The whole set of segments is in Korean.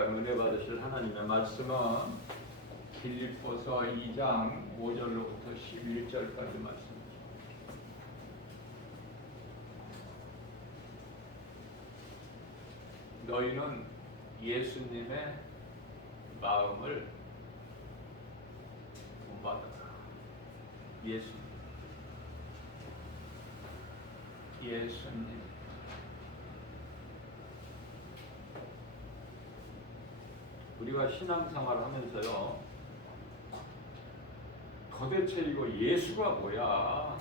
시간 은혜 받으실 하나님의 말씀은 빌립보서 2장 5절로부터 11절까지 말씀입니다. 너희는 예수님의 마음을 본받아라. 예수님. 우리가 신앙생활을 하면서요, 도대체 이거 예수가 뭐야?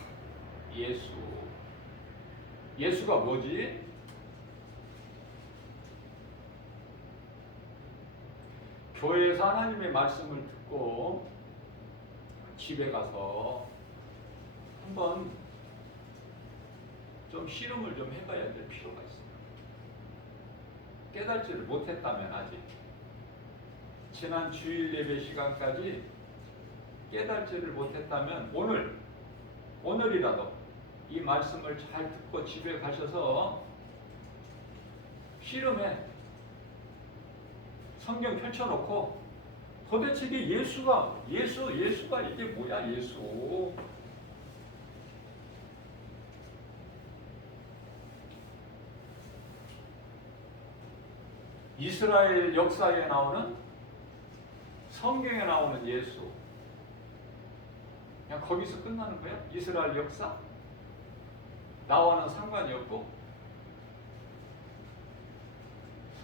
예수가 뭐지? 교회에서 하나님의 말씀을 듣고 집에 가서 한번 좀 실험을 좀 해봐야 될 필요가 있습니다. 깨달지를 못했다면 아직 지난 주일 예배 시간까지 깨달지를 못했다면 오늘이라도 이 말씀을 잘 듣고 집에 가셔서 실험해. 성경 펼쳐놓고 도대체 이게 예수가 이게 뭐야? 예수. 이스라엘 역사에 나오는, 성경에 나오는 예수, 그냥 거기서 끝나는 거야? 이스라엘 역사? 나와는 상관이 없고,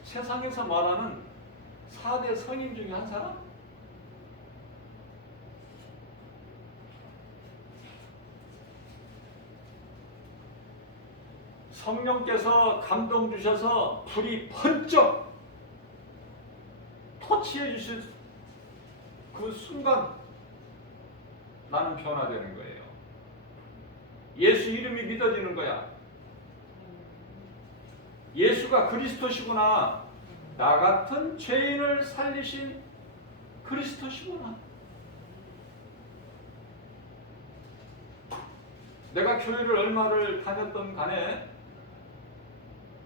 세상에서 말하는 4대 선임 중에 한 사람? 성령께서 감동 주셔서 불이 번쩍 터치해 주실 그 순간 나는 변화되는 거예요. 예수 이름이 믿어지는 거야. 예수가 그리스도시구나. 나 같은 죄인을 살리신 그리스도시구나. 내가 교회를 얼마를 다녔던 간에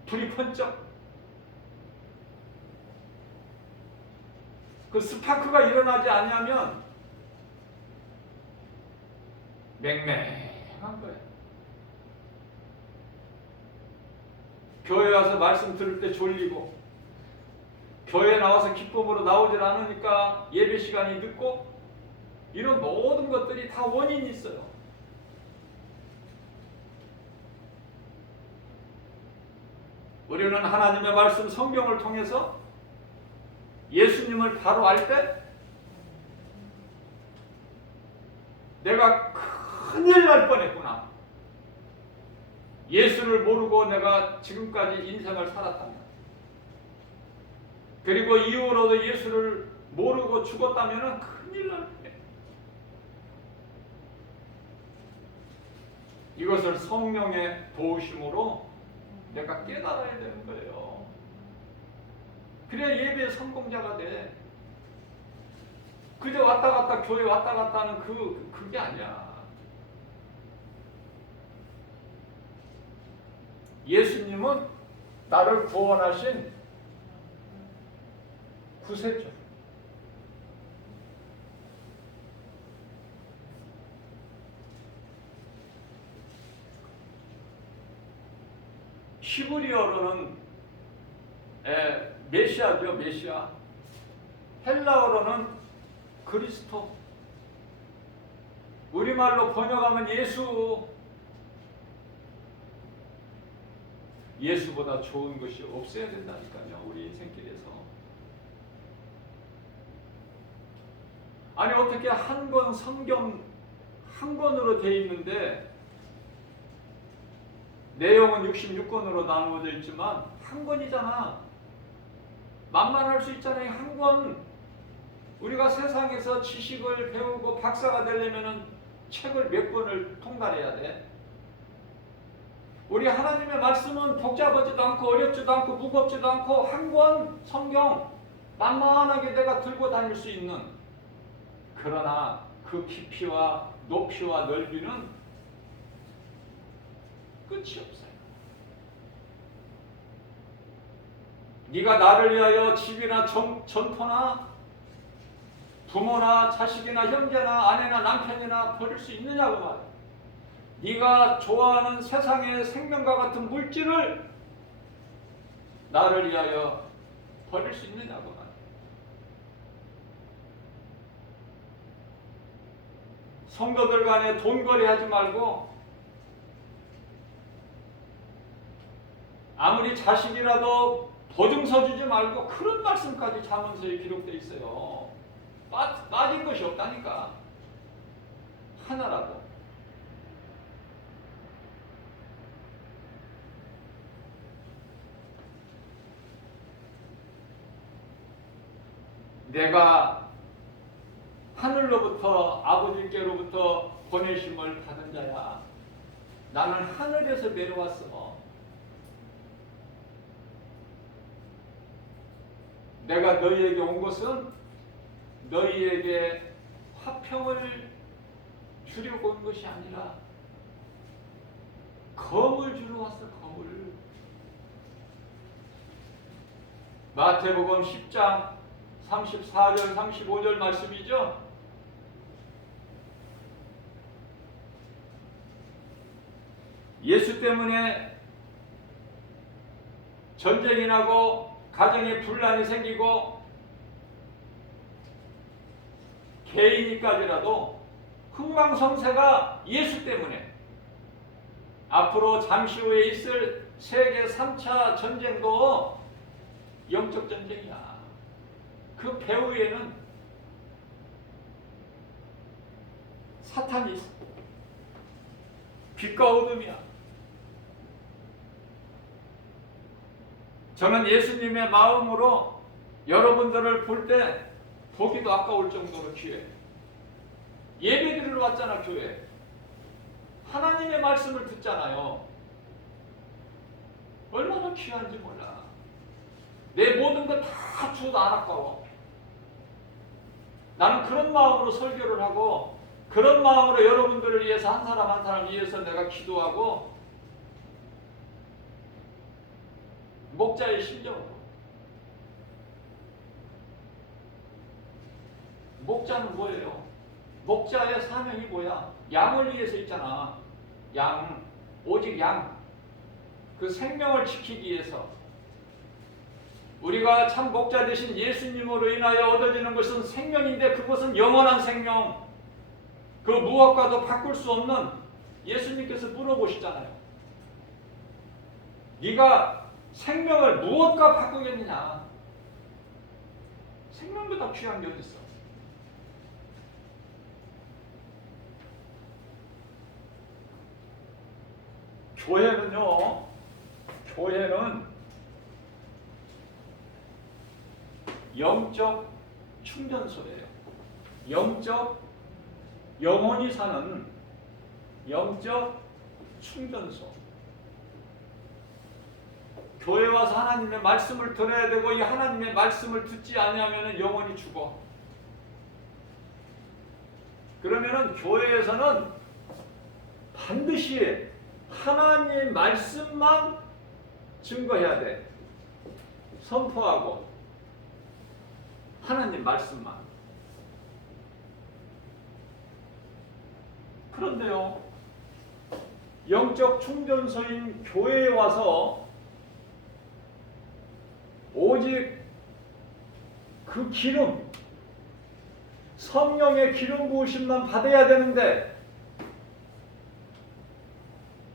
불이 번쩍, 그 스파크가 일어나지 않으면 맹맹한 거예요. 교회 와서 말씀 들을 때 졸리고, 교회 나와서 기쁨으로 나오질 않으니까 예배 시간이 늦고, 이런 모든 것들이 다 원인이 있어요. 우리는 하나님의 말씀 성경을 통해서 예수님을 바로 알 때 내가 큰일 날 뻔했구나. 예수를 모르고 내가 지금까지 인생을 살았다면, 그리고 이후로도 예수를 모르고 죽었다면 큰일 날 뻔해. 이것을 성령의 도우심으로 내가 깨달아야 되는 거예요. 그래야 예배의 성공자가 돼. 그저 왔다 갔다 교회 왔다 갔다 하는 그게 아니야. 예수님은 나를 구원하신 구세주. 히브리어로는 메시아죠, 메시아. 헬라어로는 그리스도. 우리말로 번역하면 예수. 예수보다 좋은 것이 없어야 된다니까요, 우리 인생길에서. 아니, 어떻게 한 권 성경 한 권으로 되어 있는데 내용은 66권으로 나누어져 있지만 한 권이잖아. 만만할 수 있잖아요. 한 권. 우리가 세상에서 지식을 배우고 박사가 되려면 책을 몇 권을 통달해야 돼. 우리 하나님의 말씀은 복잡하지도 않고 어렵지도 않고 무겁지도 않고 한 권 성경 만만하게 내가 들고 다닐 수 있는, 그러나 그 깊이와 높이와 넓이는 끝이 없어요. 네가 나를 위하여 집이나 전토나 부모나 자식이나 형제나 아내나 남편이나 버릴 수 있느냐고 말이야. 네가 좋아하는 세상의 생명과 같은 물질을 나를 위하여 버릴 수 있느냐고 말이야. 성도들 간에 돈거리 하지 말고 아무리 자식이라도 보증서 주지 말고, 그런 말씀까지 잠언서에 기록되어 있어요. 빠진 것이 없다니까. 하나라도. 내가 하늘로부터 아버지께로부터 보내심을 받은 자야. 나는 하늘에서 내려왔어. 내가 너희에게 온 것은 너희에게 화평을 주려고 온 것이 아니라 검을 주러 왔어. 검을. 마태복음 10장 34절 35절 말씀이죠. 예수 때문에 전쟁이 나고 가정에 분란이 생기고 개인이까지라도 흥망성쇠가 예수 때문에 앞으로 잠시 후에 있을 세계 3차 전쟁도 영적 전쟁이야. 그 배후에는 사탄이 있어. 빛과 어둠이야. 저는 예수님의 마음으로 여러분들을 볼 때 보기도 아까울 정도로 귀해. 예배드리러 왔잖아, 교회. 하나님의 말씀을 듣잖아요. 얼마나 귀한지 몰라. 내 모든 거 다 주어도 안 아까워. 나는 그런 마음으로 설교를 하고, 그런 마음으로 여러분들을 위해서 한 사람 한 사람 위해서 내가 기도하고, 목자의 심정으로. 목자는 뭐예요? 목자의 사명이 뭐야? 양을 위해서 있잖아. 양, 오직 양. 그 생명을 지키기 위해서. 우리가 참 목자 되신 예수님으로 인하여 얻어지는 것은 생명인데, 그것은 영원한 생명. 그 무엇과도 바꿀 수 없는, 예수님께서 물어보시잖아요. 네가 생명을 무엇과 바꾸겠느냐? 생명보다 귀한 게 어디 있어? 교회는요, 교회는 영적 충전소예요. 영혼이 사는 영적 충전소. 교회 와서 하나님의 말씀을 들어야 되고, 이 하나님의 말씀을 듣지 아니하면 영혼이 죽어. 그러면은 교회에서는 반드시 하나님의 말씀만 증거해야 돼. 선포하고 하나님 말씀만. 그런데요, 영적 충전소인 교회에 와서 오직 그 기름, 성령의 기름 부으심만 받아야 되는데,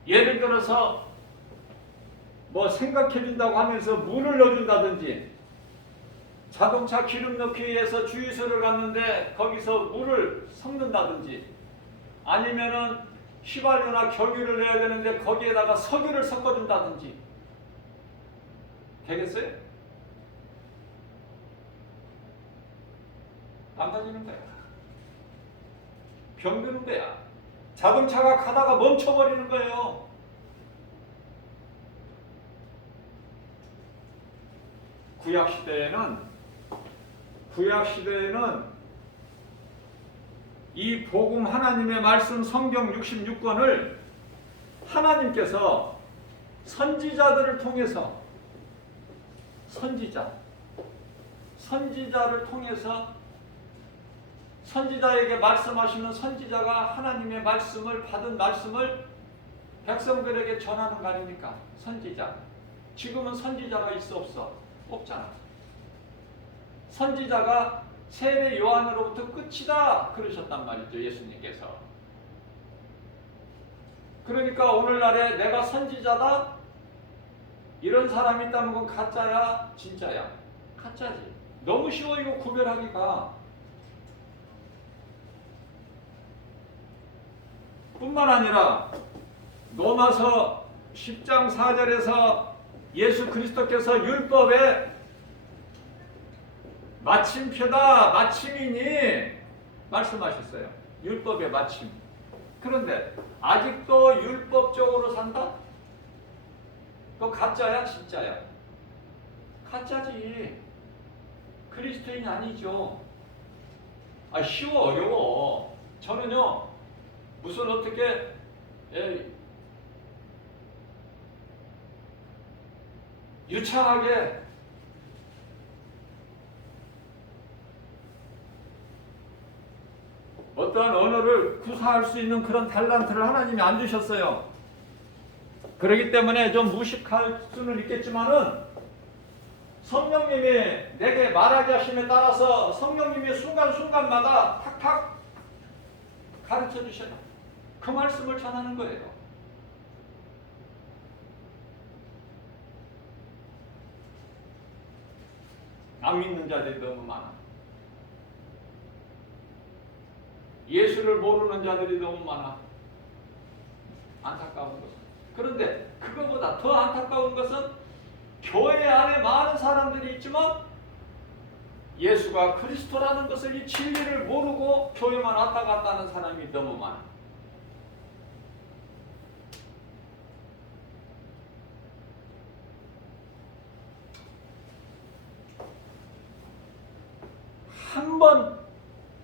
예를 들어서 뭐 생각해준다고 하면서 물을 넣어준다든지, 자동차 기름 넣기 위해서 주유소를 갔는데 거기서 물을 섞는다든지, 아니면은 휘발유나 경유를 내야 되는데 거기에다가 석유를 섞어준다든지, 되겠어요? 망가지는 거야. 병드는 거야. 자동차가 가다가 멈춰버리는 거예요. 구약시대에는 이 복음, 하나님의 말씀, 성경 66권을 하나님께서 선지자들을 통해서 선지자를 통해서 선지자에게 말씀하시는 선지자가 하나님의 말씀을 받은 말씀을 백성들에게 전하는 거 아닙니까? 선지자. 지금은 선지자가 있어 없어? 없잖아. 선지자가 세례 요한으로부터 끝이다 그러셨단 말이죠. 예수님께서. 그러니까 오늘날에 내가 선지자다? 이런 사람이 있다는 건 가짜야? 진짜야? 가짜지. 너무 쉬워 이거 구별하기가. 뿐만 아니라 로마서 10장 4절에서 예수 그리스도께서 율법의 마침표다, 마침이니 말씀하셨어요. 율법의 마침. 그런데 아직도 율법적으로 산다? 그거 가짜야? 진짜야? 가짜지. 그리스도인이 아니죠. 쉬워 어려워. 저는요 무슨 어떻게 유창하게 어떠한 언어를 구사할 수 있는 그런 달란트를 하나님이 안 주셨어요. 그렇기 때문에 좀 무식할 수는 있겠지만은 성령님이 내게 말하게 하심에 따라서 성령님이 순간순간마다 탁탁 가르쳐 주셔요. 그 말씀을 전하는 거예요. 안 믿는 자들이 너무 많아. 예수를 모르는 자들이 너무 많아. 안타까운 것은. 그런데 그거보다 더 안타까운 것은 교회 안에 많은 사람들이 있지만 예수가 그리스도라는 것을, 이 진리를 모르고 교회만 왔다 갔다 하는 사람이 너무 많아.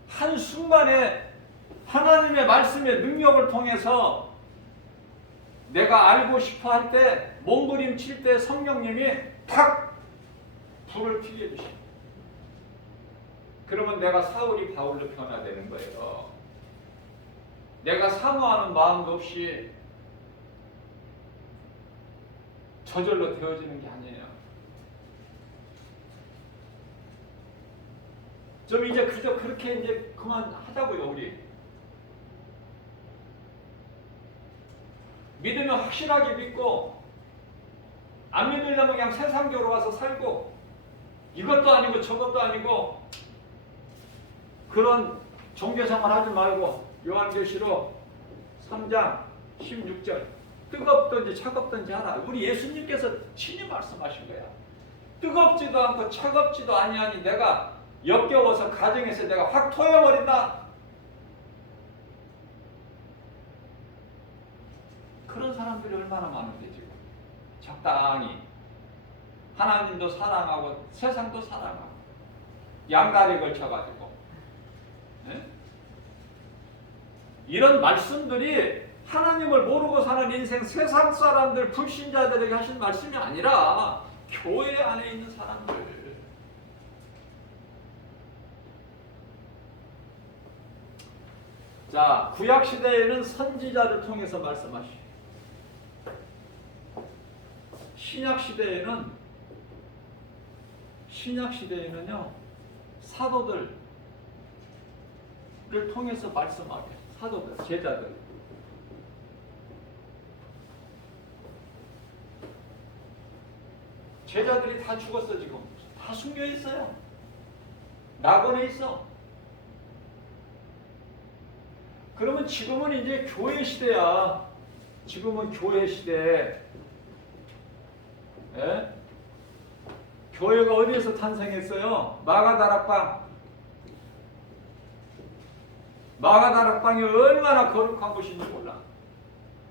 한순간에 하나님의 말씀의 능력을 통해서 내가 알고 싶어 할 때, 몸부림칠 때 성령님이 탁 불을 튀게 주셔. 그러면 내가 사울이 바울로 변화되는 거예요. 내가 사모하는 마음도 없이 저절로 되어지는 게 아니에요. 좀 이제 그저 그렇게 이제 그만하자고요, 우리. 믿으면 확실하게 믿고, 안 믿으려면 그냥 세상적으로 와서 살고, 이것도 아니고 저것도 아니고 그런 종교생활 하지 말고 요한계시록 3장 16절 뜨겁든지 차갑든지 하라. 우리 예수님께서 친히 말씀하신 거야. 뜨겁지도 않고 차갑지도 아니하니 내가 역겨워서 가정에서 내가 확 토해버린다. 그런 사람들이 얼마나 많은데 지금. 적당히 하나님도 사랑하고 세상도 사랑하고 양다리 걸쳐가지고, 네? 이런 말씀들이 하나님을 모르고 사는 인생 세상 사람들, 불신자들에게 하신 말씀이 아니라 교회 안에 있는 사람들. 자, 구약 시대에는 선지자를 통해서 말씀하시고, 신약 시대에는요 사도들을 통해서 말씀하게. 사도들, 제자들. 제자들이 다 죽었어. 지금 다 숨겨 있어요. 낙원에 있어. 그러면 지금은 이제 교회 시대야. 지금은 교회 시대. 예? 교회가 어디에서 탄생했어요? 마가다락방이 얼마나 거룩한 곳인지 몰라.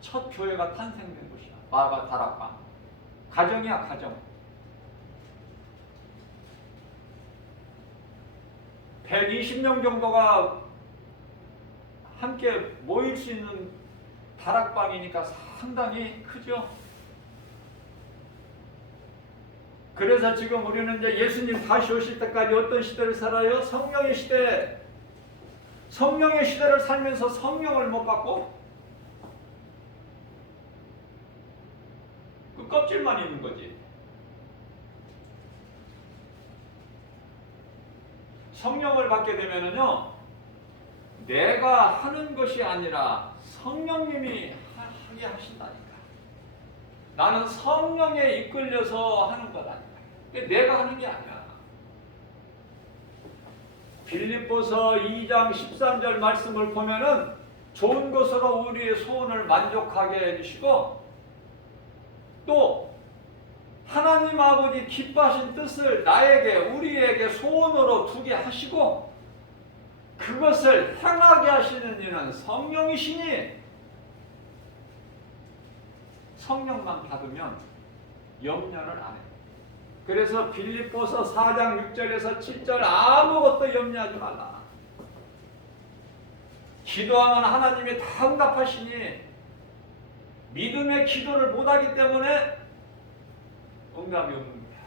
첫 교회가 탄생된 곳이야. 마가다락방. 가정이야, 가정. 120명 정도가 함께 모일 수 있는 다락방이니까 상당히 크죠. 그래서 지금 우리는 이제 예수님 다시 오실 때까지 어떤 시대를 살아요? 성령의 시대. 성령의 시대를 살면서 성령을 못 받고 그 껍질만 있는 거지. 성령을 받게 되면은요, 내가 하는 것이 아니라 성령님이 하게 하신다니까. 나는 성령에 이끌려서 하는 것 아니야. 내가 하는 게 아니야. 빌립보서 2장 13절 말씀을 보면은 좋은 것으로 우리의 소원을 만족하게 해주시고, 또 하나님 아버지 기뻐하신 뜻을 나에게, 우리에게 소원으로 두게 하시고, 그것을 행하게 하시는 이는 성령이시니, 성령만 받으면 염려를 안 해. 그래서 빌립보서 4장 6절에서 7절 아무것도 염려하지 말라. 기도하면 하나님이 다 응답하시니, 믿음의 기도를 못하기 때문에 응답이 없는 거야.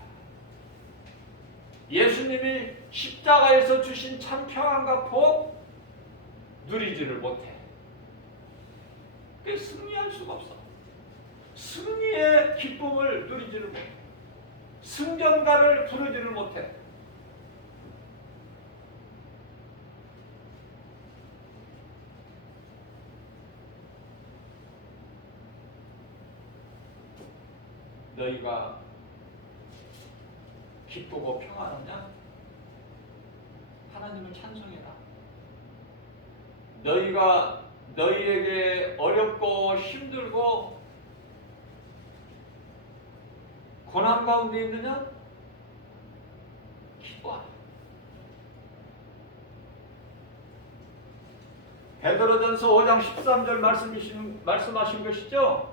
예수님이 십자가에서 주신 참 평안과 복 누리지를 못해. 그게 승리할 수가 없어. 승리의 기쁨을 누리지를 못해. 승전가를 부르지를 못해. 너희가 기쁘고 평안하냐? 하나님을 찬송해라. 너희가 너희에게 어렵고 힘들고 고난 가운데 있느냐? 기뻐하라. 베드로전서 5장 13절 말씀하신 것이죠?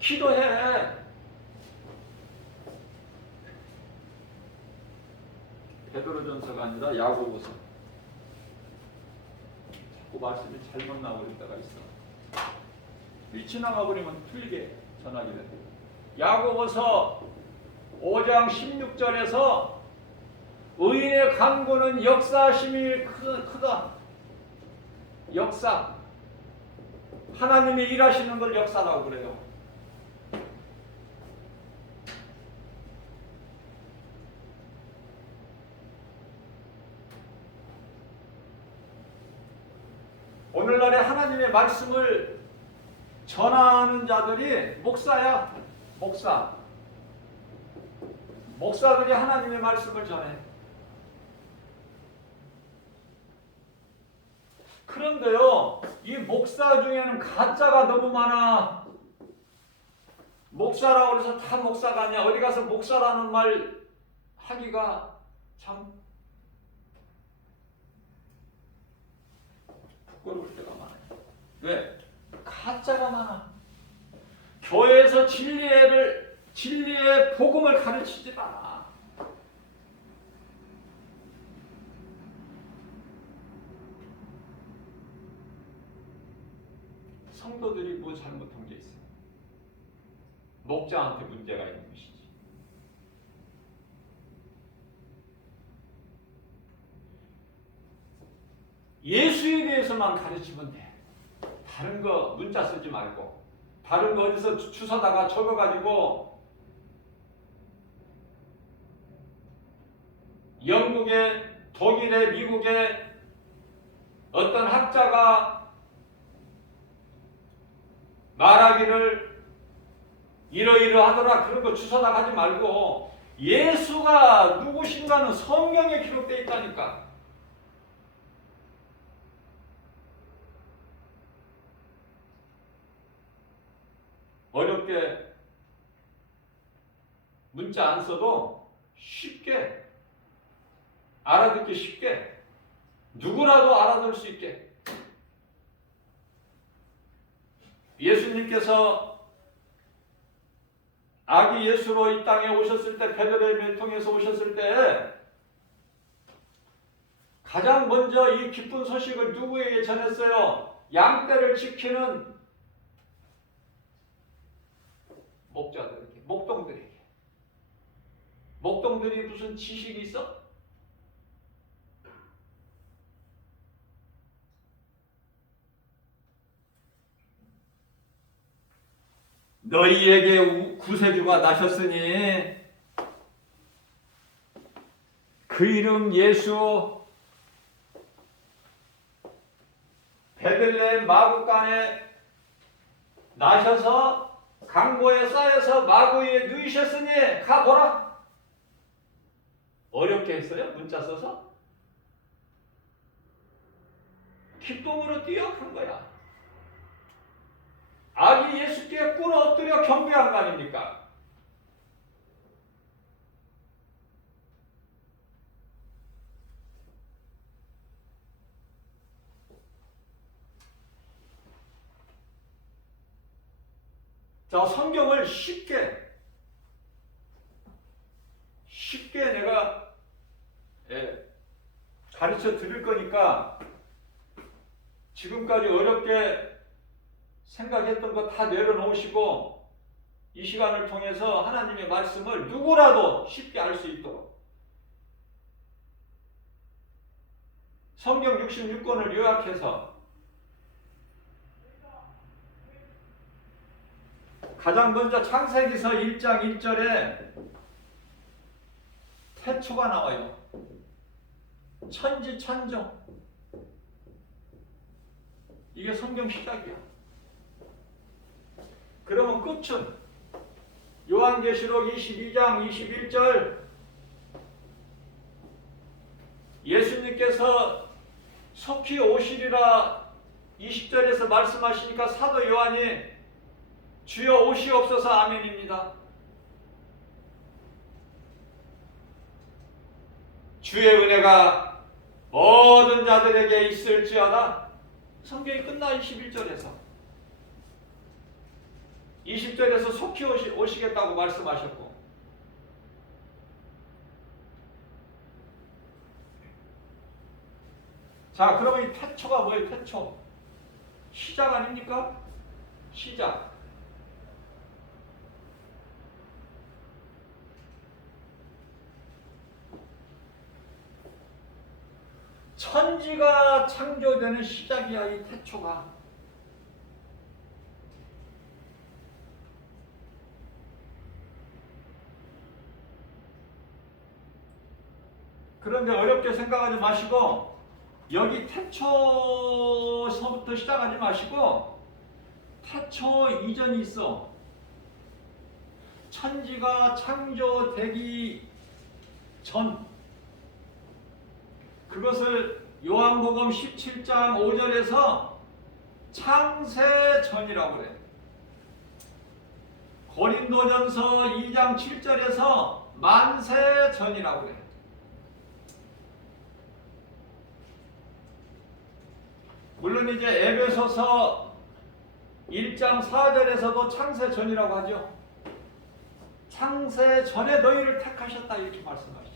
기도해. 베드로전서가 아니라 야고보서. 자꾸 말씀이 잘못 나올 때가 있어. 지나가 버리면 틀리게 전하게 돼. 야고보서 5장 16절에서 의인의 간구는 역사심이 크다. 역사. 하나님이 일하시는 걸 역사라고 그래요. 오늘날에 하나님의 말씀을 전하는 자들이 목사야. 목사. 목사들이 하나님의 말씀을 전해. 그런데요, 이 목사 중에는 가짜가 너무 많아. 목사라고 해서 다 목사가 아니야. 어디 가서 목사라는 말 하기가 참 부끄러울 때가 많아요. 왜? 가짜가 많아. 교회에서 진리의 복음을 가르치지 않아. 성도들이 뭐 잘못한 게 있어요? 목자한테 문제가 있는 것이지. 예수에 대해서만 가르치면 돼. 다른 거 문자 쓰지 말고, 다른 거 어디서 주워다가 적어가지고 영국에, 독일에, 미국에 어떤 학자가 말하기를 이러이러하더라, 그런 거 주워다 가지 말고 예수가 누구신가는 성경에 기록되어 있다니까. 어렵게 문자 안 써도 쉽게 알아듣기 쉽게, 누구라도 알아들 수 있게. 예수님께서 아기 예수로 이 땅에 오셨을 때, 베들레헴을 통해서 오셨을 때 가장 먼저 이 기쁜 소식을 누구에게 전했어요? 양떼를 지키는 목자들에게. 목동들에게. 목동들이 무슨 지식이 있어? 너희에게 구세주가 나셨으니 그 이름 예수, 베들레헴 마구간에 나셔서 강보에 쌓여서 마구 위에 누이셨으니 가보라. 어렵게 했어요? 문자 써서? 기쁨으로 뛰어 한 거야. 아기 예수께 꿇어 엎드려 경배한 거 아닙니까? 자, 성경을 쉽게 내가 가르쳐 드릴 거니까 지금까지 어렵게 생각했던 거 다 내려놓으시고 이 시간을 통해서 하나님의 말씀을 누구라도 쉽게 알 수 있도록 성경 66권을 요약해서 가장 먼저 창세기서 1장 1절에 태초가 나와요. 천지천정. 이게 성경 시작이야. 그러면 끝은 요한계시록 22장 21절 예수님께서 속히 오시리라 20절에서 말씀하시니까 사도 요한이 주여 오시옵소서 아멘입니다. 주의 은혜가 모든 자들에게 있을지어다. 성경이 끝나 21절에서 20절에서 속히 오시겠다고 말씀하셨고 자, 그러면 이 태초가 뭐예요? 태초 시작 아닙니까? 시작. 천지가 창조되는 시작이야, 이 태초가. 그런데 어렵게 생각하지 마시고 여기 태초서부터 시작하지 마시고 태초 이전이 있어. 천지가 창조되기 전, 그것을 요한복음 17장 5절에서 창세전이라고 그래. 고린도전서 2장 7절에서 만세전이라고 그래. 물론 이제 에베소서 1장 4절에서도 창세전이라고 하죠. 창세전에 너희를 택하셨다 이렇게 말씀하시죠.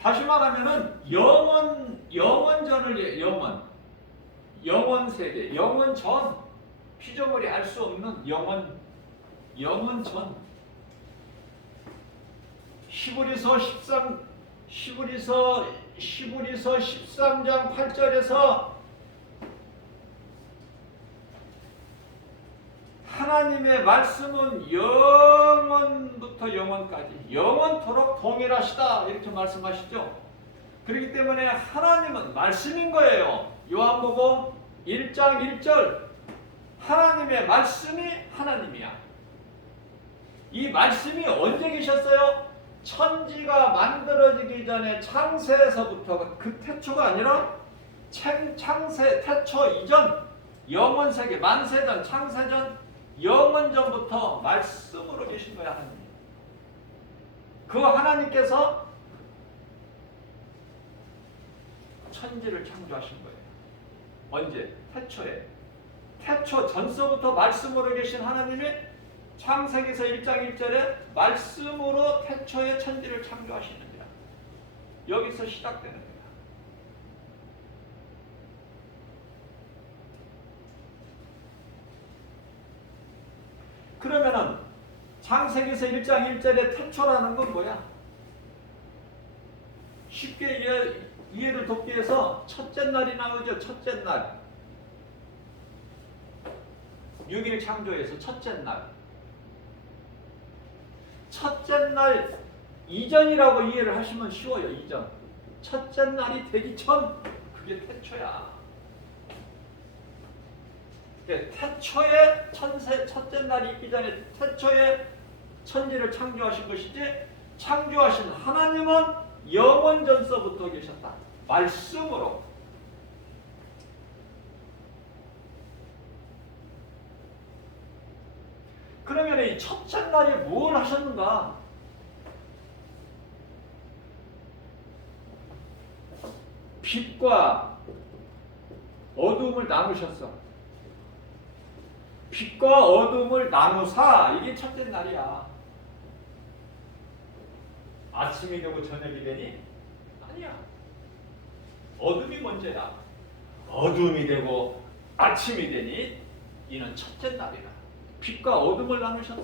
다시 말하면은 영원전을 영원 세계, 영원전, 피조물이 알 수 없는 영원전. 히브리서 13장 8절에서 하나님의 말씀은 영원부터 영원까지 영원토록 동일하시다 이렇게 말씀하시죠. 그렇기 때문에 하나님은 말씀인 거예요. 요한복음 1장 1절 하나님의 말씀이 하나님이야. 이 말씀이 언제 계셨어요? 천지가 만들어지기 전에 창세에서부터, 그 태초가 아니라 태초 이전, 영원세계, 만세전, 창세전, 영원전부터 말씀으로 계신 거야, 하나님. 그 하나님께서 천지를 창조하신 거예요. 언제? 태초에. 태초 전서부터 말씀으로 계신 하나님이 창세기서 1장 1절에 말씀으로 태초에 천지를 창조하시는 거야. 여기서 시작되는 거야. 창세기에서 1장 1절에 태초라는 건 뭐야? 쉽게 이해를 돕기 위해서 첫째 날이 나오죠. 첫째 날. 6일 창조에서 첫째 날. 첫째 날 이전이라고 이해를 하시면 쉬워요. 이전. 첫째 날이 되기 전 그게 태초야. 태초에 첫째 날이 있기 전에 태초에 천지를 창조하신 것이지, 창조하신 하나님은 영원 전서부터 계셨다. 말씀으로. 그러면 이 첫째 날에 뭘 하셨는가? 빛과 어둠을 나누셨어. 빛과 어둠을 나누사, 이게 첫째 날이야. 아침이 되고 저녁이 되니? 아니야. 어둠이 먼저야. 어둠이 되고 아침이 되니 이는 첫째 날이라. 빛과 어둠을 나누셨어.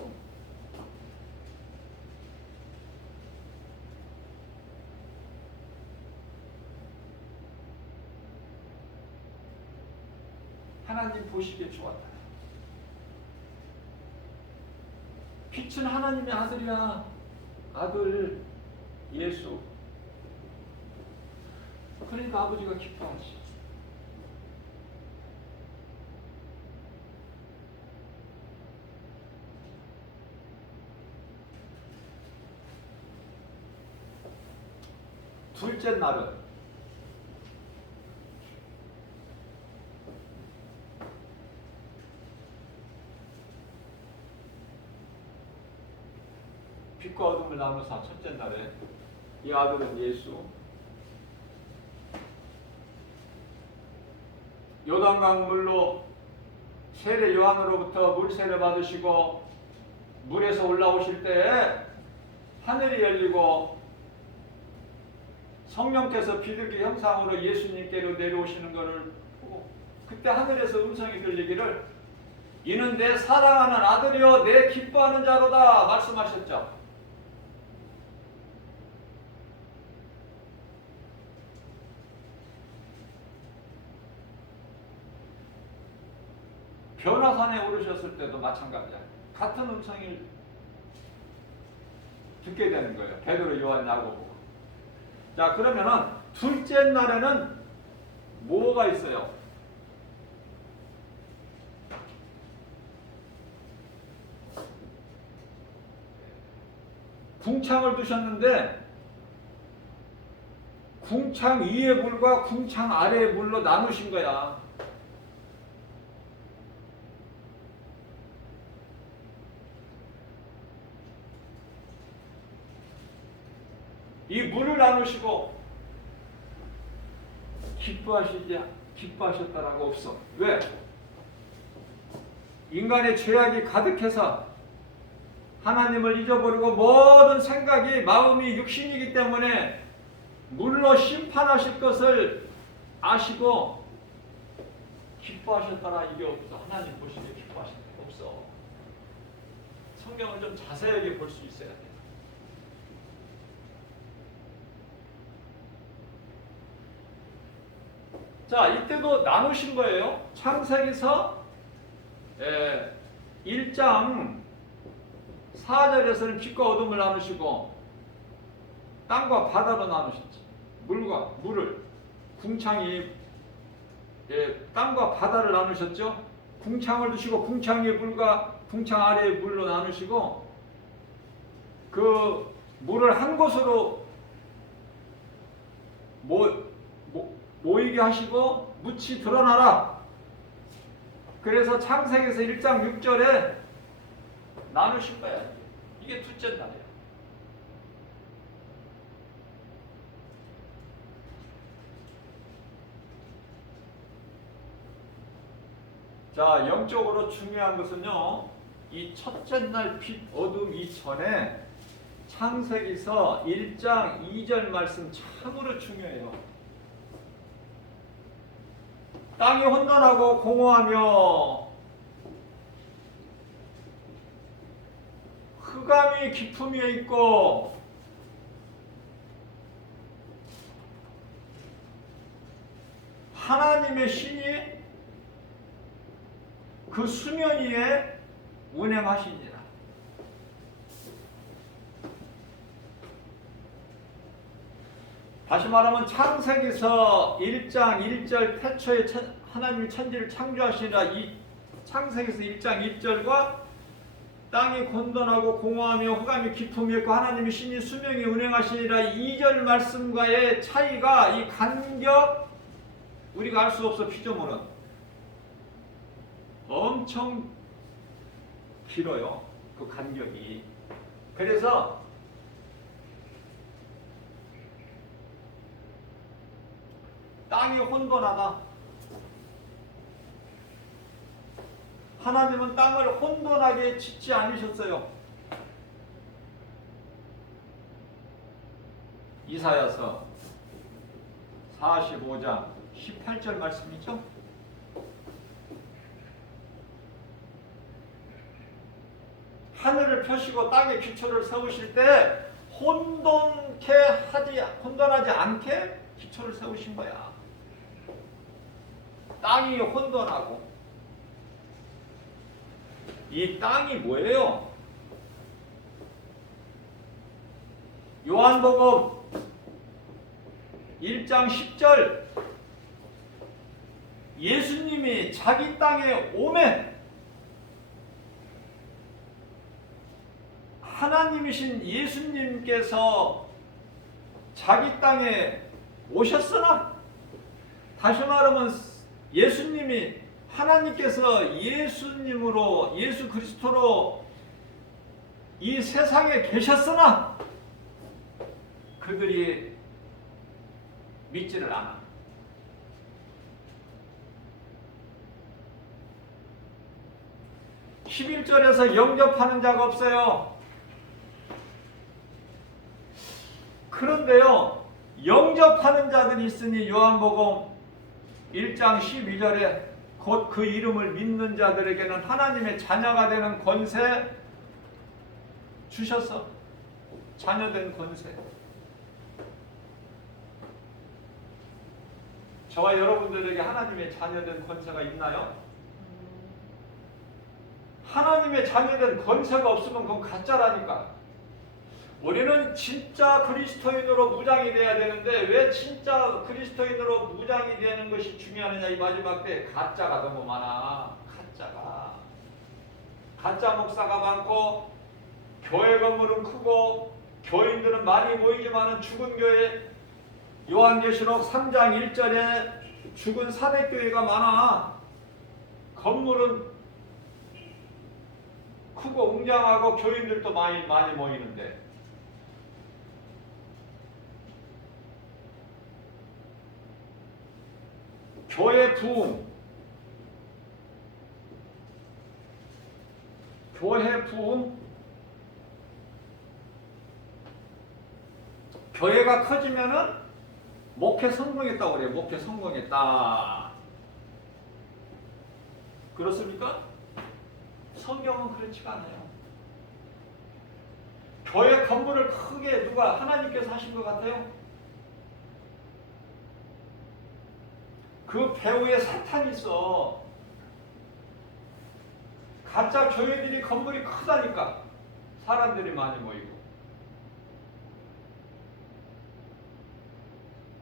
하나님 보시기에 좋았다. 빛은 하나님의 아들이야. 아들 예수. 그러니까 아버지가 기뻐하시. 둘째 날은 빛과 어둠을 나누사 첫째 날에 이 아들은 예수. 요단강 물로 세례 요한으로부터 물세례 받으시고 물에서 올라오실 때에 하늘이 열리고 성령께서 비둘기 형상으로 예수님께로 내려오시는 것을 보고, 그때 하늘에서 음성이 들리기를 이는 내 사랑하는 아들이요 내 기뻐하는 자로다 말씀하셨죠. 변화산에 오르셨을 때도 마찬가지야. 같은 음성을 듣게 되는 거예요. 베드로, 요한, 야고보. 자, 그러면은 둘째 날에는 뭐가 있어요? 궁창을 두셨는데 궁창 위의 물과 궁창 아래의 물로 나누신 거야. 이 물을 나누시고 기뻐하셨다라고 없어. 왜? 인간의 죄악이 가득해서 하나님을 잊어버리고 모든 생각이 마음이 육신이기 때문에 물로 심판하실 것을 아시고 기뻐하셨다라 이게 없어. 하나님 보시기에 기뻐하실 게 없어. 성경을 좀 자세하게 볼 수 있어야 돼. 자, 이때도 나누신 거예요. 창세기서 1장 4절에서는 빛과 어둠을 나누시고 땅과 바다로 나누셨지. 물을 궁창이 땅과 바다를 나누셨죠. 궁창을 두시고 궁창 위의 물과 궁창 아래의 물로 나누시고 그 물을 한 곳으로 모이게 하시고 묻이 드러나라. 그래서 창세기에서 1장 6절에 나누신 거야. 이게 둘째 날이야. 자, 영적으로 중요한 것은요, 이 첫째 날 빛 어둠 이전에 창세기서 1장 2절 말씀 참으로 중요해요. 땅이 혼돈하고 공허하며 흑암이 깊음 위에 있고 하나님의 신이 그 수면 위에 운행하시니라. 다시 말하면 창세기서 1장 1절 태초에 하나님이 천지를 창조하시니라, 이 창세기서 1장 1절과 땅이 혼돈하고 공허하며 흑암이 깊음이 있고 하나님이 신이 수명이 운행하시니라 2절 말씀과의 차이가, 이 간격, 우리가 알 수 없어. 피조물은 엄청 길어요, 그 간격이. 그래서 땅이 혼돈하다. 하나님은 땅을 혼돈하게 짓지 않으셨어요. 이사야서 45장 18절 말씀이죠. 하늘을 펴시고 땅에 기초를 세우실 때 혼돈하지 않게 기초를 세우신 거야. 땅이 혼돈하고. 이 땅이 뭐예요? 요한복음 1장 10절, 예수님이 자기 땅에 오매 하나님이신 예수님께서 자기 땅에 오셨으나, 다시 말하면 예수님이, 하나님께서 예수님으로, 예수 그리스도로 이 세상에 계셨으나 그들이 믿지를 않아. (11절에서) 영접하는 자가 없어요. 그런데요, 영접하는 자들이 있으니 요한복음 1장 12절에 곧 그 이름을 믿는 자들에게는 하나님의 자녀가 되는 권세 주셨어. 자녀된 권세. 저와 여러분들에게 하나님의 자녀된 권세가 있나요? 하나님의 자녀된 권세가 없으면 그건 가짜라니까. 우리는 진짜 그리스도인으로 무장이 돼야 되는데 왜 진짜 그리스도인으로 무장이 되는 것이 중요하느냐. 이 마지막 때 가짜가 너무 많아. 가짜 목사가 많고, 교회 건물은 크고, 교인들은 많이 모이지만은 죽은 교회, 요한계시록 3장 1절에 죽은 사대교회가 많아. 건물은 크고 웅장하고 교인들도 많이 모이는데, 교회 부흥, 교회가 커지면은 목회 성공했다고 그래요. 목회 성공했다. 그렇습니까? 성경은 그렇지가 않아요. 교회 건물을 크게 누가 하나님께서 하신 것 같아요? 그 배후에 사탄이 있어. 가짜 교회들이 건물이 크다니까. 사람들이 많이 모이고.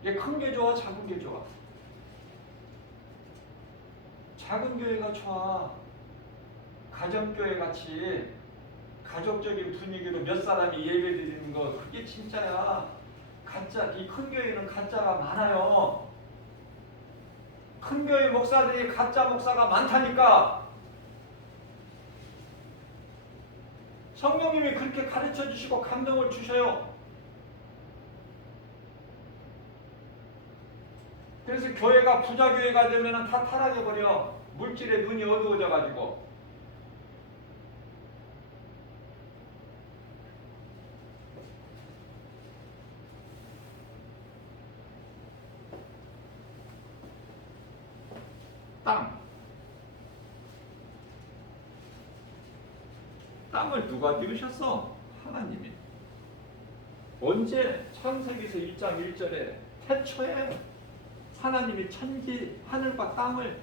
이게 큰 게 좋아, 작은 게 좋아? 작은 교회가 좋아. 가정교회 같이 가족적인 분위기로 몇 사람이 예배 드리는 거, 그게 진짜야. 가짜, 이 큰 교회는 가짜가 많아요. 큰 교회 목사들이 가짜 목사가 많다니까. 성령님이 그렇게 가르쳐 주시고 감동을 주셔요. 그래서 교회가 부자 교회가 되면 다 타락해 버려. 물질에 눈이 어두워져 가지고. 땅을 누가 기르셨어? 하나님이 언제 창세기서 1장 1절에 태초에 하나님이 천지 하늘과 땅을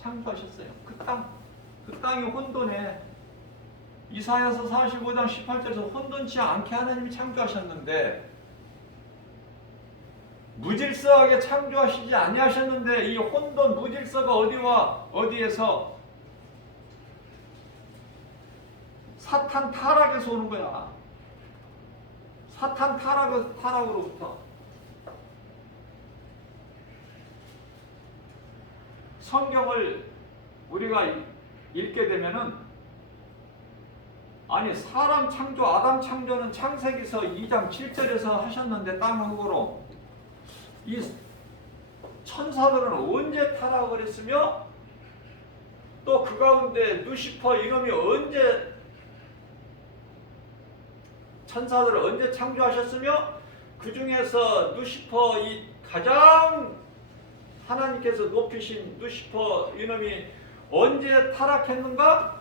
창조하셨어요. 그 땅이 혼돈해. 이사야서 45장 18절에서 혼돈치 않게 하나님이 창조하셨는데 무질서하게 창조하시지 아니하셨는데 이 혼돈 무질서가 어디와 어디에서 사탄 타락에서 오는 거야. 사탄 타락으로부터. 성경을 우리가 읽게 되면은 아니 사람 창조 아담 창조는 창세기서 2장 7절에서 하셨는데 땅 흙으로 이 천사들은 언제 타락을 했으며 또 그 가운데 루시퍼 이놈이 언제 천사들을 언제 창조하셨으며 그 중에서 루시퍼 이 가장 하나님께서 높이신 루시퍼 이놈이 언제 타락했는가?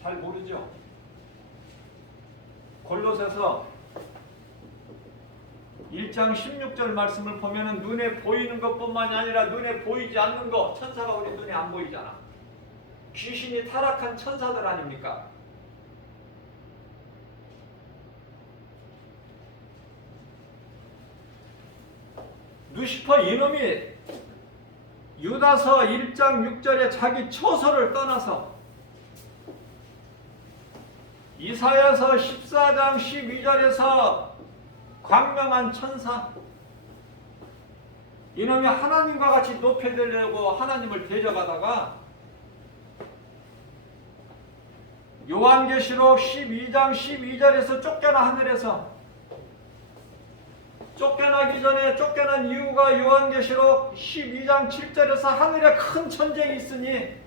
잘 모르죠. 골로새서 1장 16절 말씀을 보면은 눈에 보이는 것뿐만이 아니라 눈에 보이지 않는 것, 천사가 우리 눈에 안 보이잖아. 귀신이 타락한 천사들 아닙니까? 루시퍼 이놈이 유다서 1장 6절에 자기 처소를 떠나서 이사야서 14장 12절에서 광명한 천사 이놈이 하나님과 같이 높여들려고 하나님을 대적하다가 요한계시록 12장 12절에서 쫓겨나 하늘에서 쫓겨나기 전에 쫓겨난 이유가 요한계시록 12장 7절에서 하늘에 큰 전쟁이 있으니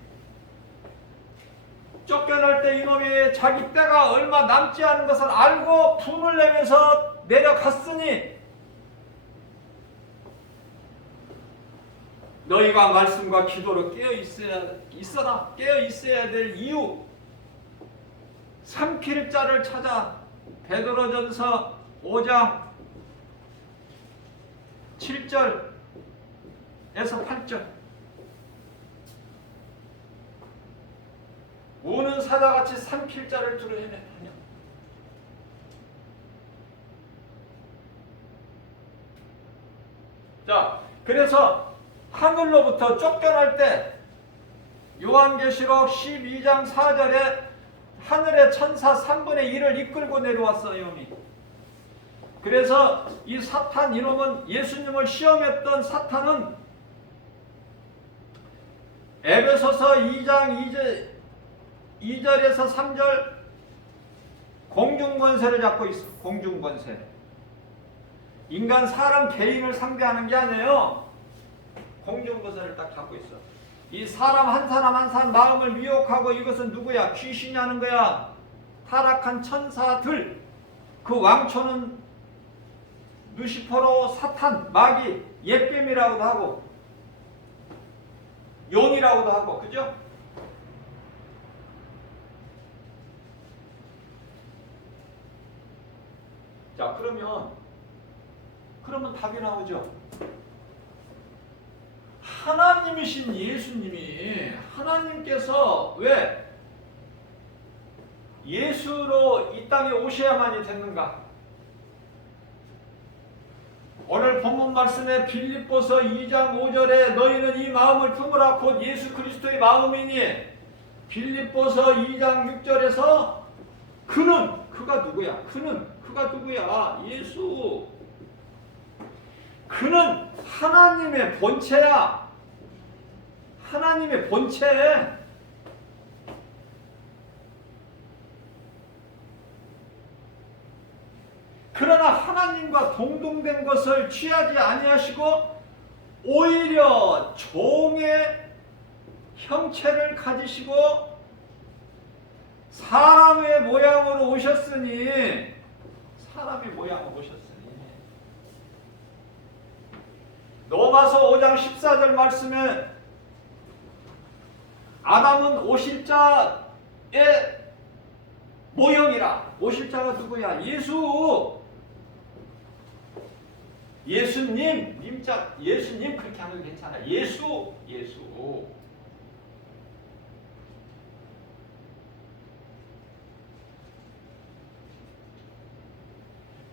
쫓겨날 때 이놈이 자기 때가 얼마 남지 않은 것을 알고 분을 내면서 내려갔으니 너희가 말씀과 기도로 깨어 있어야 될 이유 삼킬 자를 찾아 베드로전서 5장 7절에서 8절 우는 사자같이 삼킬 자를 두루 헤매하냐. 자, 그래서 하늘로부터 쫓겨날 때 요한계시록 12장 4절에 하늘의 천사 3분의 1을 이끌고 내려왔어요. 이놈이. 그래서 이 사탄 이놈은 예수님을 시험했던 사탄은 에베소서 2장 2절에서 3절 공중권세를 잡고 있어. 공중권세. 인간 사람 개인을 상대하는 게 아니에요. 공중권세를 딱 잡고 있어. 이 사람 한 사람 한 사람 마음을 미혹하고 이것은 누구야? 귀신이 하는 거야. 타락한 천사들. 그 왕초는 루시퍼로 사탄, 마귀, 옛뱀이라고도 하고 용이라고도 하고 그죠? 자, 그러면 답이 나오죠. 하나님이신 예수님이 하나님께서 왜 예수로 이 땅에 오셔야만이 됐는가? 오늘 본문 말씀에 빌립보서 2장 5절에 너희는 이 마음을 품으라 곧 예수 그리스도의 마음이니 빌립보서 2장 6절에서 그가 누구야? 그가 누구야? 예수. 그는 하나님의 본체야. 하나님의 본체. 그러나 하나님과 동등된 것을 취하지 아니하시고 오히려 종의 형체를 가지시고 사람의 모양으로 오셨으니 로마서 5장 14절 말씀에 아담은 오실 자 모형이라. 오실자가 누구야? 예수님, 님자 예수님 그렇게 하면 괜찮아. 예수.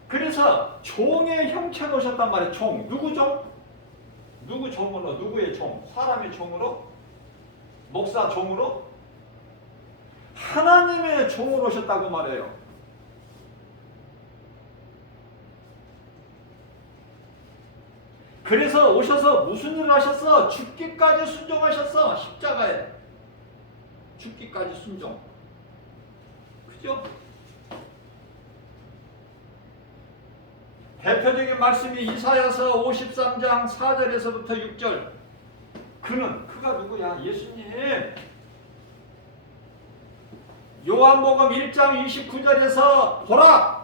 그래서 종의 형체로 오셨단 말이에요. 종. 누구 종? 누구 종으로? 누구의 종? 사람의 종으로? 목사 종으로? 하나님의 종으로 오셨다고 말해요. 그래서 오셔서 무슨 일을 하셨어? 죽기까지 순종하셨어. 십자가에. 죽기까지 순종. 그죠? 대표적인 말씀이 이사야서 53장 4절에서부터 6절. 그가 누구야? 예수님. 요한복음 1장 29절에서 보라!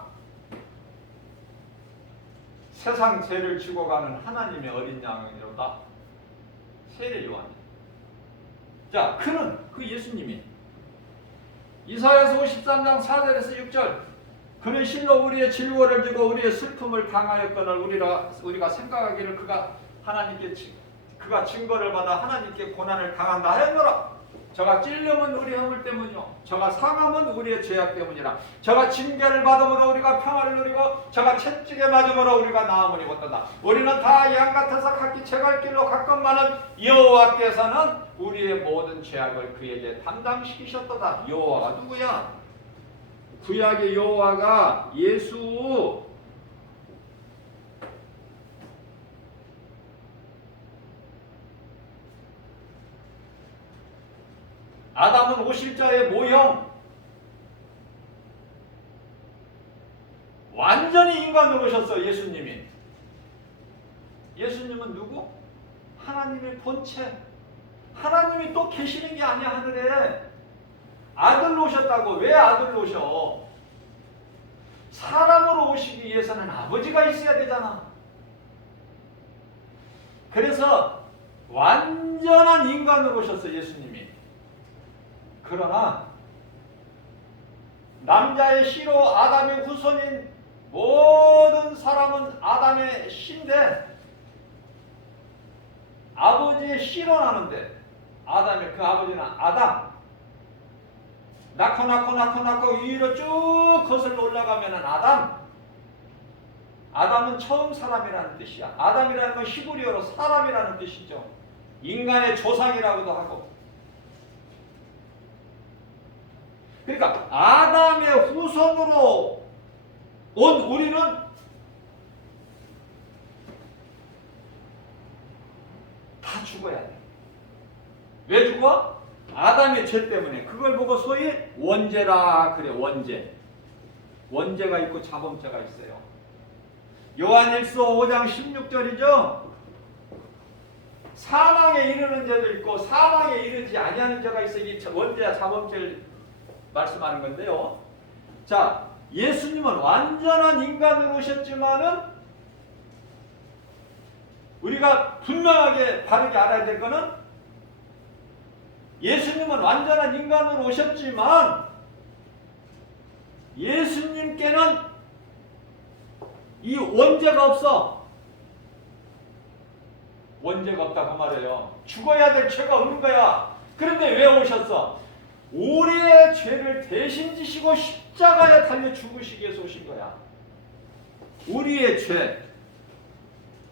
세상 죄를 지고 가는 하나님의 어린 양이로다. 세례 요한. 자, 그 예수님이 이사야서 53장 4절에서 6절. 그는 실로 우리의 질고를 지고 우리의 슬픔을 당하였거늘 우리가 생각하기를 그가 증거를 받아 하나님께 고난을 당한다 하였노라. 저가 찔림은 우리 허물 때문이요 저가 상함은 우리의 죄악 때문이라. 저가 징계를 받음으로 우리가 평화를 누리고 저가 채찍에 맞음으로 우리가 나음을 입었도다. 우리는 다 양 같아서 각기 제갈 길로 갔건만은 여호와께서는 우리의 모든 죄악을 그에게 담당시키셨도다. 여호와가 누구야? 구약의 여호와가 예수. 아담은 오실자의 모형. 완전히 인간으로 오셨어. 예수님이. 예수님은 누구? 하나님의 본체. 하나님이 또 계시는 게 아니야. 하늘에 아들로 오셨다고. 왜 아들로 오셔? 사람으로 오시기 위해서는 아버지가 있어야 되잖아. 그래서 완전한 인간으로 오셨어. 예수님이. 그러나 남자의 씨로 아담의 후손인 모든 사람은 아담의 씨인데 아버지의 씨로 나는데 아담의 그 아버지는 아담. 낳고 위로 쭉 거슬러 올라가면은 아담은 처음 사람이라는 뜻이야. 아담이라는 건 히브리어로 사람이라는 뜻이죠. 인간의 조상이라고도 하고. 그러니까 아담의 후손으로 온 우리는 다 죽어야 돼. 왜 죽어? 아담의 죄 때문에. 그걸 보고 소위 원죄라 그래. 원죄가 있고 자범죄가 있어요. 요한일서 5장 16절이죠. 사망에 이르는 죄도 있고 사망에 이르지 아니하는 죄가 있어. 이 원죄와 자범죄를 말씀하는 건데요. 자, 예수님은 완전한 인간으로 오셨지만은 우리가 분명하게 바르게 알아야 될 거는 예수님은 완전한 인간으로 오셨지만 예수님께는 이 원죄가 없어. 원죄가 없다고 말해요. 죽어야 될 죄가 없는 거야. 그런데 왜 오셨어? 우리의 죄를 대신 지시고 십자가에 달려 죽으시기 위해서 오신 거야. 우리의 죄.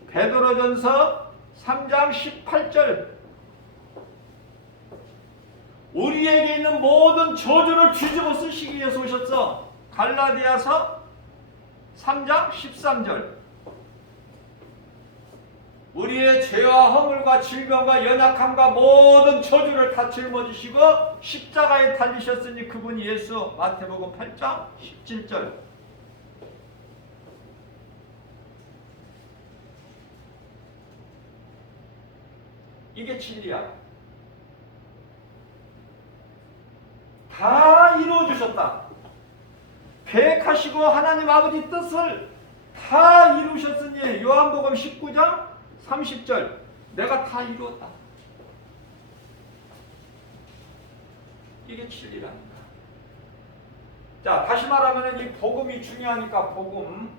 베드로전서 3장 18절. 우리에게 있는 모든 저주를 뒤집어 쓰시기 위해서 오셨어. 갈라디아서 3장 13절. 우리의 죄와 허물과 질병과 연약함과 모든 저주를 다 짊어지시고 십자가에 달리셨으니 그분이 예수. 마태복음 8장 17절. 이게 진리야. 다 이루어주셨다. 계획하시고 하나님 아버지 뜻을 다 이루셨으니 요한복음 19장 30절. 내가 다 이루었다. 이게 진리랍니다. 자, 다시 말하면 이 복음이 중요하니까 복음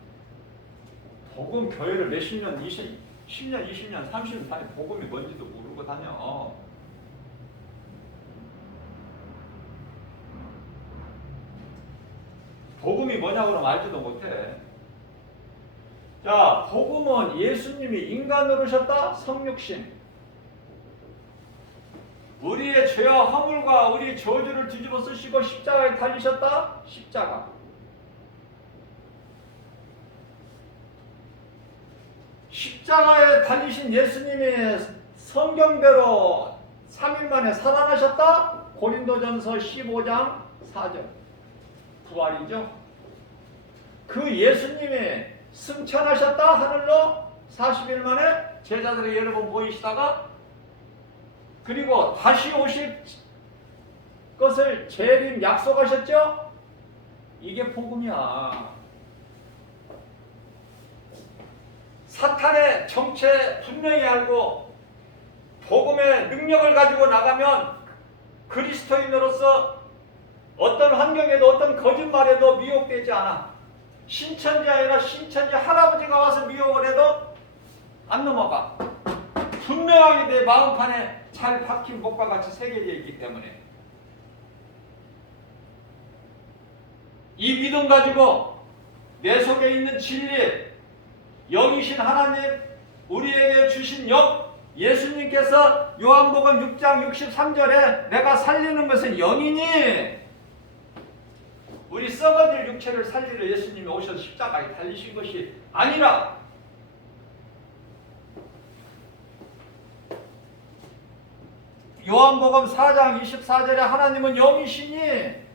교회를 몇십 년, 10년, 20년, 30년 다니 복음이 뭔지도 모르고 다녀. 복음이 뭐냐고 그러면 알지도 못해. 자, 복음은 예수님이 인간으로 오셨다? 성육신. 우리의 죄와 허물과 우리의 저주를 뒤집어 쓰시고 십자가에 달리셨다? 십자가. 십자가에 달리신 예수님이 성경대로 3일 만에 살아나셨다? 고린도전서 15장 4절. 부활이죠. 그 예수님이 승천하셨다 하늘로 40일 만에 제자들에게 여러 번 보이시다가 그리고 다시 오실 것을 재림 약속하셨죠? 이게 복음이야. 사탄의 정체 분명히 알고 복음의 능력을 가지고 나가면 그리스도인으로서 어떤 환경에도 어떤 거짓말에도 미혹되지 않아. 신천지 아니라 신천지 할아버지가 와서 미혹을 해도 안 넘어가. 분명하게 내 마음판에 잘 박힌 목과 같이 새겨져 있기 때문에 이 믿음 가지고 내 속에 있는 진리, 영이신 하나님, 우리에게 주신 영, 예수님께서 요한복음 6장 63절에 내가 살리는 것은 영이니 우리 썩어질 육체를 살리려 예수님이 오셔서 십자가에 달리신 것이 아니라 요한복음 4장 24절에 하나님은 영이시니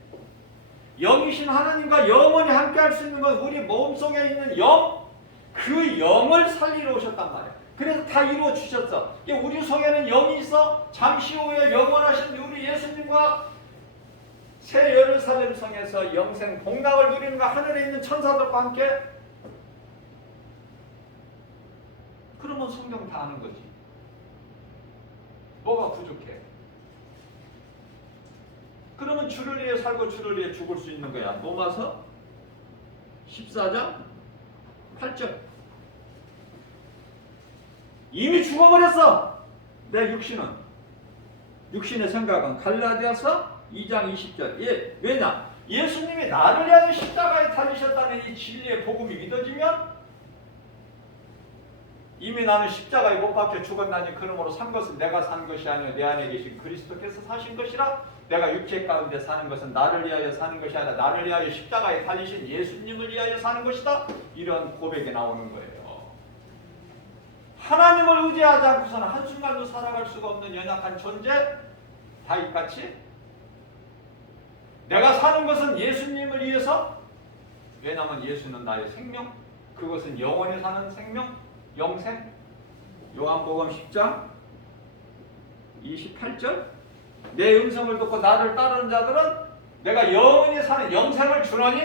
영이신 하나님과 영원히 함께할 수 있는 건 우리 몸속에 있는 영, 그 영을 살리러 오셨단 말이야. 그래서 다 이루어 주셨어. 우리 속에는 영이 있어. 잠시 후에 영원하신 우리 예수님과 새 예루살렘 성에서 영생 복락을 누리는 거 하늘에 있는 천사들과 함께. 그러면 성경 다 아는 거지. 뭐가 부족해? 그러면 주를 위해 살고 주를 위해 죽을 수 있는 거야. 로마서 14장 8절. 이미 죽어버렸어. 내 육신의 생각은. 갈라디아서 2장 20절. 예, 왜냐? 예수님이 나를 위하여 십자가에 달리셨다는 이 진리의 복음이 믿어지면 이미 나는 십자가에 못 박혀 죽었나니 그러므로 산 것은 내가 산 것이 아니요 내 안에 계신 그리스도께서 사신 것이라. 내가 육체 가운데 사는 것은 나를 위하여 사는 것이 아니라 나를 위하여 십자가에 달리신 예수님을 위하여 사는 것이다. 이런 고백이 나오는 거예요. 하나님을 의지하지 않고서는 한순간도 살아갈 수가 없는 연약한 존재, 다윗같이 내가 사는 것은 예수님을 위해서. 왜냐하면 예수는 나의 생명, 그것은 영원히 사는 생명, 영생. 요한복음 10장 28절. 내 음성을 듣고 나를 따르는 자들은 내가 영원히 사는 영생을 주노니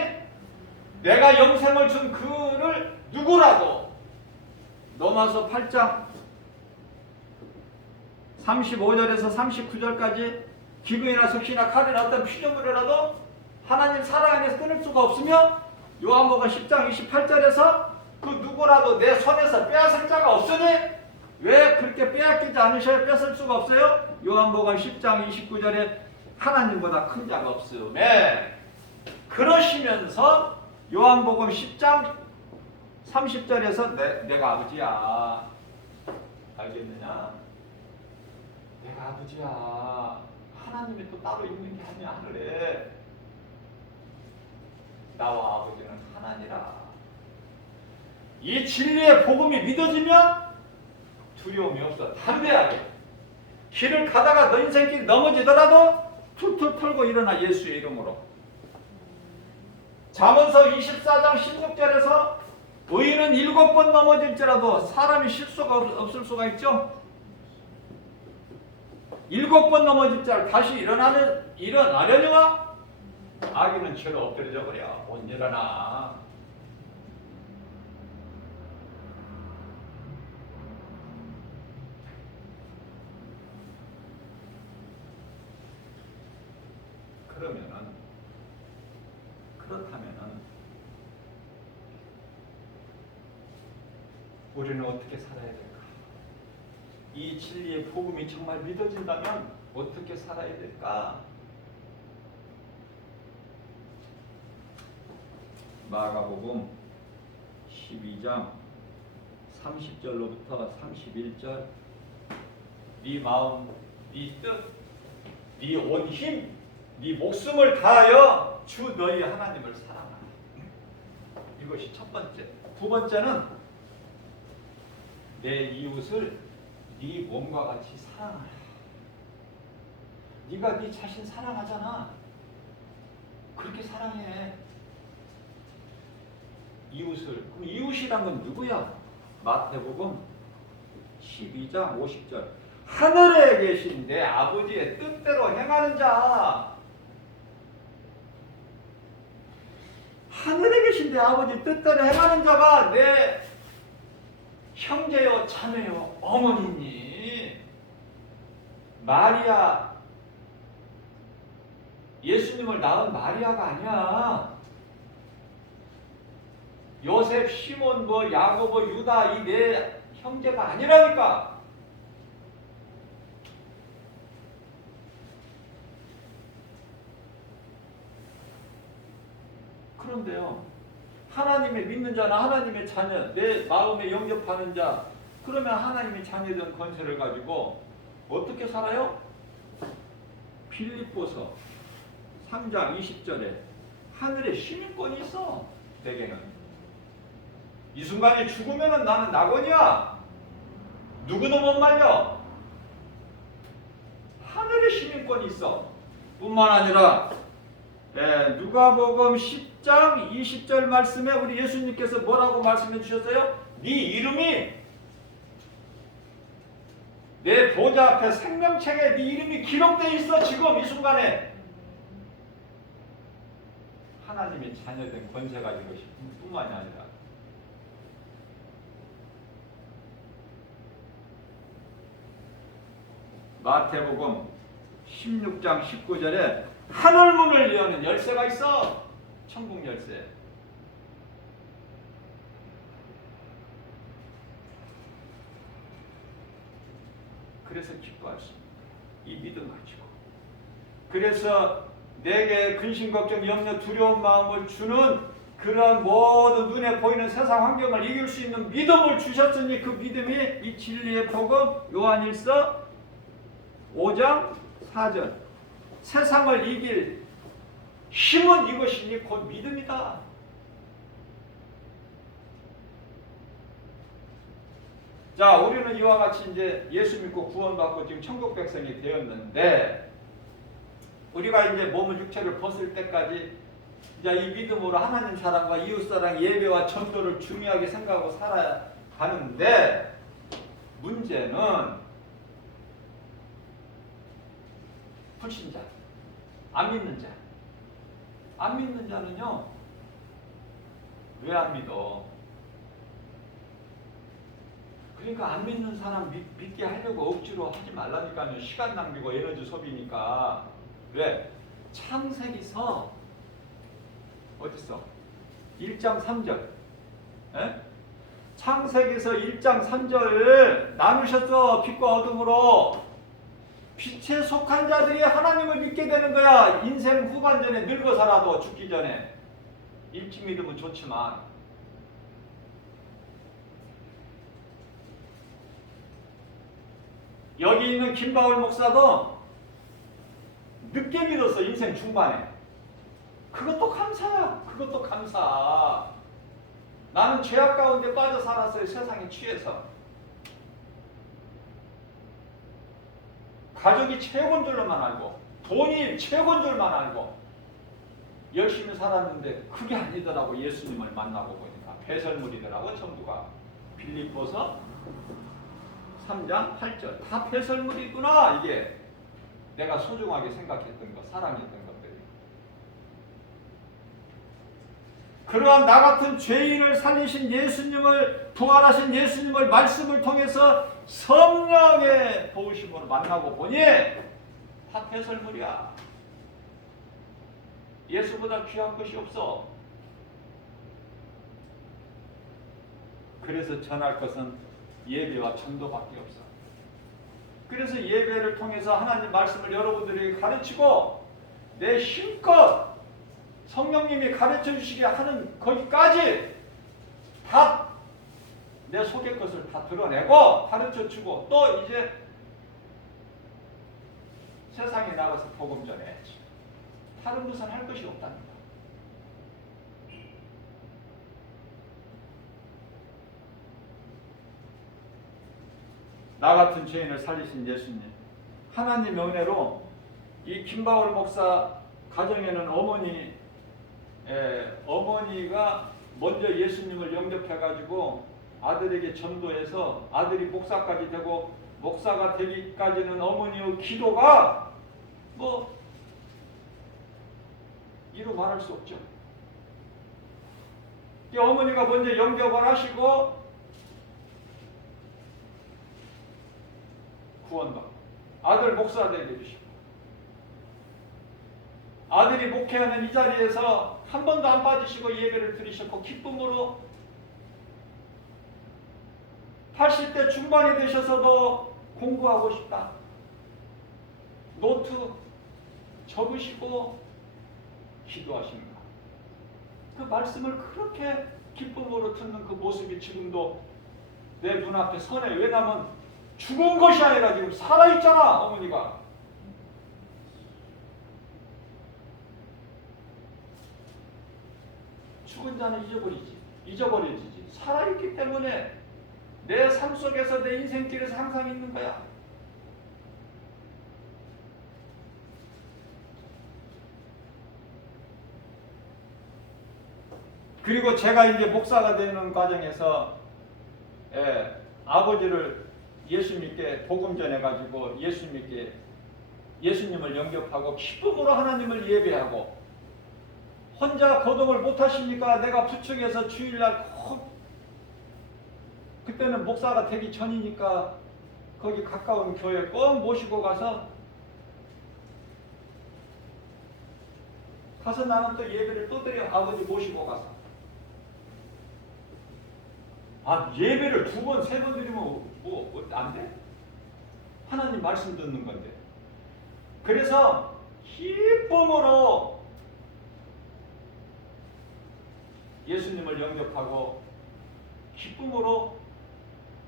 내가 영생을 준 그를 누구라도. 로마서 8장 35절에서 39절까지 기근이나 석시나 칼이나 어떤 피조물이라도 하나님 사랑 안에서 끊을 수가 없으며 요한복음 10장 28절에서 그 누구라도 내 손에서 빼앗을 자가 없으니 왜 그렇게 빼앗기지 않으셔야 뺏을 수가 없어요? 요한복음 10장 29절에 하나님보다 큰 자가 없음에 그러시면서 요한복음 10장 30절에서 내가 아버지야. 알겠느냐? 내가 아버지야. 하나님이 또 따로 있는 게 아니야 하늘에. 나와 아버지는 하나니라. 이 진리의 복음이 믿어지면 두려움이 없어. 담대하게 길을 가다가 너 인생길 넘어지더라도 툴툴 털고 일어나 예수의 이름으로. 잠언서 24장 16절에서 의인은 7번 넘어질지라도 사람이 실수가 없을 수가 있죠. 7번 넘어질지라도 다시 일어나려니와 악인은 죄로 엎드려져 버려. 못 일어나. 우리는 어떻게 살아야 될까? 이 진리의 복음이 정말 믿어진다면 어떻게 살아야 될까? 마가복음 12장 30절로부터 31절. 네 마음, 네 뜻, 네 온 힘, 네 목숨을 다하여 주 너희 하나님을 사랑하라. 이것이 첫 번째. 두 번째는 내 이웃을 네 몸과 같이 사랑하라. 네가 네 자신 사랑하잖아. 그렇게 사랑해. 이웃을. 그럼 이웃이란 건 누구야? 마태복음 12장 50절. 하늘에 계신 내 아버지의 뜻대로 행하는 자. 하늘에 계신 내 아버지 뜻대로 행하는 자가 내 형제요, 자매요, 어머니니. 마리아, 예수님을 낳은 마리아가 아니야. 요셉, 시몬, 야고보, 유다 이 네 형제가 아니라니까. 그런데요, 하나님의 믿는 자나 하나님의 자녀, 내 마음에 영접하는 자, 그러면 하나님의 자녀된 권세를 가지고 어떻게 살아요? 빌립보서 3장 20절에 하늘에 시민권이 있어. 내게는 이 순간에 죽으면 나는 낙원이야. 누구도 못 말려. 하늘에 시민권이 있어. 뿐만 아니라 누가복음 10장 20절 말씀에 우리 예수님께서 뭐라고 말씀해 주셨어요? 네 이름이 내 보좌 앞에 생명책에 네 이름이 기록되어 있어. 지금 이 순간에 하나님의 자녀된 권세 가진 것이 뿐만이 아니라 마태복음 16장 19절에 하늘문을 여는 열쇠가 있어. 천국 열쇠. 그래서 기뻐할 수 있습니다. 이 믿음 가지고. 그래서 내게 근심, 걱정, 염려, 두려운 마음을 주는 그러한 모든 눈에 보이는 세상 환경을 이길 수 있는 믿음을 주셨으니 그 믿음이 이 진리의 복음 요한일서 5장 4절. 세상을 이길 힘은 이것이니 곧 믿음이다. 자, 우리는 이와 같이 이제 예수 믿고 구원받고 지금 천국 백성이 되었는데, 우리가 이제 몸을 육체를 벗을 때까지 이제 이 믿음으로 하나님 사랑과 이웃 사랑, 예배와 전도를 중요하게 생각하고 살아야 하는데, 문제는 불신자, 안 믿는 자. 안 믿는 자는요, 왜 안 믿어? 그러니까 안 믿는 사람 믿게 하려고 억지로 하지 말라니까요. 시간 낭비고 에너지 소비니까. 왜? 창세기서 어딨어? 1장 3절. 에? 창세기서 1장 3절 나누셨어. 빛과 어둠으로. 빛에 속한 자들이 하나님을 믿게 되는 거야. 인생 후반전에 늙어 살아도 죽기 전에. 일찍 믿으면 좋지만. 여기 있는 김바울 목사도 늦게 믿었어. 인생 중반에. 그것도 감사야. 그것도 감사. 나는 죄악 가운데 빠져 살았어요. 세상에 취해서. 가족이 최고인 줄만 알고, 돈이 최고인 줄만 알고 열심히 살았는데 그게 아니더라고. 예수님을 만나고 보니까 배설물이더라고. 전부가. 빌립보서 3장 8절. 다 배설물이구나. 이게 내가 소중하게 생각했던 것, 사랑했던 것들이. 그러한 나 같은 죄인을 살리신 예수님을, 부활하신 예수님을 말씀을 통해서 성령의 도우심으로 만나고 보니 다 배설물이야. 예수보다 귀한 것이 없어. 그래서 전할 것은 예배와 전도밖에 없어. 그래서 예배를 통해서 하나님 말씀을 여러분들에게 가르치고 내 힘껏 성령님이 가르쳐 주시게 하는 거기까지 다 내 속의 것을 다 드러내고 가르쳐 주고 또 이제 세상에 나가서 복음 전해야지. 다른 것은 할 것이 없답니다. 나 같은 죄인을 살리신 예수님, 하나님의 은혜로 이 김바울 목사 가정에는 어머니가 먼저 예수님을 영접해가지고 아들에게 전도해서 아들이 목사까지 되고 목사가 되기까지는 어머니의 기도가 이루 말할 수 없죠. 이 어머니가 먼저 영접을 하시고 구원받고 아들 목사 되게 해주시고 아들이 목회하는 이 자리에서 한 번도 안 빠지시고 예배를 드리셨고 기쁨으로 80대 중반이 되셔서도 공부하고 싶다. 노트 적으시고 기도하십니다. 그 말씀을 그렇게 기쁨으로 듣는 그 모습이 지금도 내 눈앞에 선해. 왜냐하면 죽은 것이 아니라 지금 살아있잖아, 어머니가. 죽은 자는 잊어버리지. 살아있기 때문에 내 삶 속에서 내 인생길에서 항상 있는 거야. 그리고 제가 이제 목사가 되는 과정에서 아버지를 예수 믿게 복음 전해가지고 예수님을 영접하고 기쁨으로 하나님을 예배하고 혼자 거동을 못하십니까? 내가 부축해서 주일날 그때는 목사가 되기 전이니까 거기 가까운 교회 꼭 모시고 가서 나는 또 예배를 또 드려. 아버지 모시고 가서. 예배를 2번, 3번 드리면 안 돼? 하나님 말씀 듣는 건데. 그래서 기쁨으로 예수님을 영접하고 기쁨으로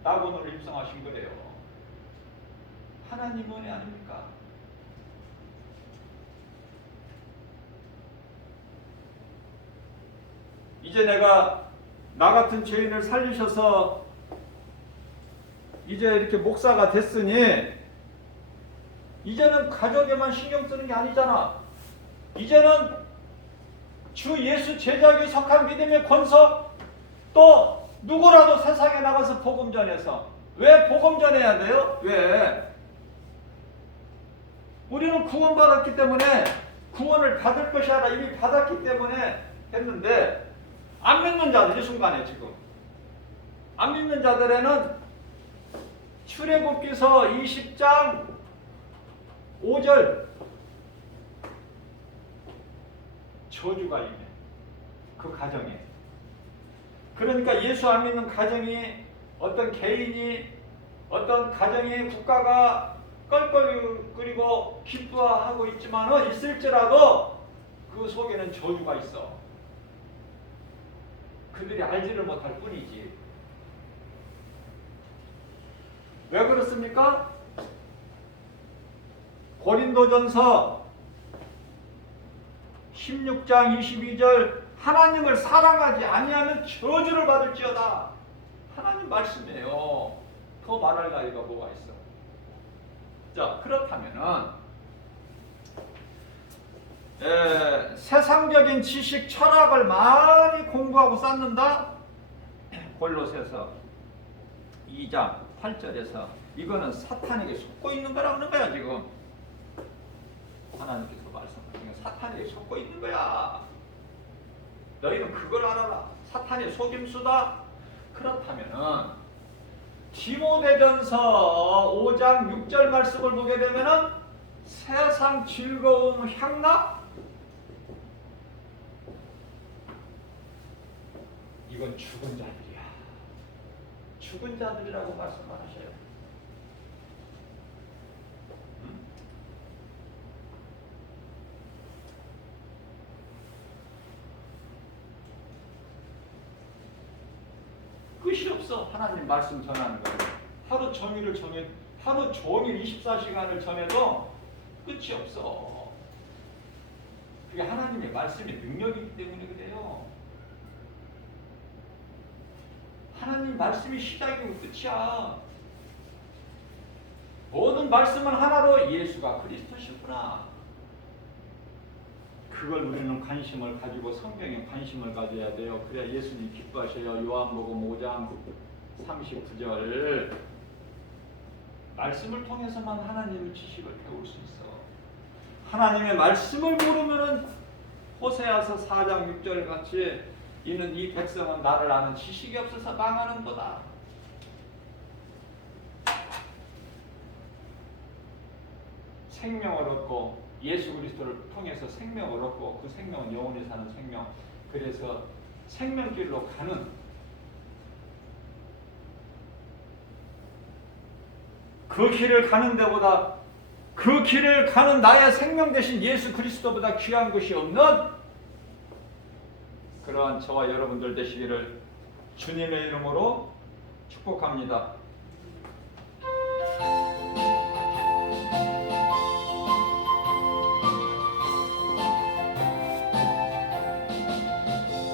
낙원으로 입성하신 거예요. 하나님 은혜 아닙니까? 이제 나 같은 죄인을 살리셔서 이제 이렇게 목사가 됐으니 이제는 가족에만 신경 쓰는 게 아니잖아. 이제는 주 예수 제자에게 속한 믿음의 권석 또 누구라도 세상에 나가서 복음 전해서. 왜 복음 전해야 돼요? 왜? 우리는 구원받았기 때문에 구원을 받을 것이 아니라 이미 받았기 때문에 했는데 안 믿는 자들 이 순간에 지금 안 믿는 자들에는 출애굽기서 20장 5절 저주가 있네. 그 가정에. 그러니까 예수 안 믿는 가정이 어떤 개인이 어떤 가정이 국가가 껄껄거리고 기뻐하고 있지만은 있을지라도 그 속에는 저주가 있어. 그들이 알지를 못할 뿐이지. 왜 그렇습니까? 고린도전서 16장 22절 하나님을 사랑하지 아니하면 저주를 받을지어다. 하나님 말씀이에요. 더 말할 나위가 뭐가 있어. 자, 그렇다면은 세상적인 지식, 철학을 많이 공부하고 쌓는다? 골로새서 2장 8절에서 이거는 사탄에게 속고 있는 거라는 거야. 지금 하나님께서 말씀하시는 사탄에게 속고 있는 거야. 너희는 그걸 알아라. 사탄의 속임수다. 그렇다면은 디모데전서 5장 6절 말씀을 보게 되면은 세상 즐거움 향락 이건 죽은 자들이야. 죽은 자들이라고 말씀하셔요. 끝이 없어. 하나님 말씀 전하는 거. 하루 종일 24시간을 전해도 끝이 없어. 그게 하나님의 말씀의 능력이기 때문에 그래요. 하나님 말씀이 시작이고 끝이야. 모든 말씀은 하나로 예수가 그리스도시구나. 그걸 우리는 관심을 가지고 성경에 관심을 가져야 돼요. 그래야 예수님 기뻐하셔요. 요한복음 5장 39절 말씀을 통해서만 하나님의 지식을 배울 수 있어. 하나님의 말씀을 모르면은 호세아서 4장 6절 같이 이는 이 백성은 나를 아는 지식이 없어서 망하는도다. 생명을 얻고 예수 그리스도를 통해서 생명을 얻고 그 생명은 영원히 사는 생명. 그래서 생명길로 가는 그 길을 가는 데보다 그 길을 가는 나의 생명 대신 예수 그리스도보다 귀한 것이 없는 그러한 저와 여러분들 되시기를 주님의 이름으로 축복합니다.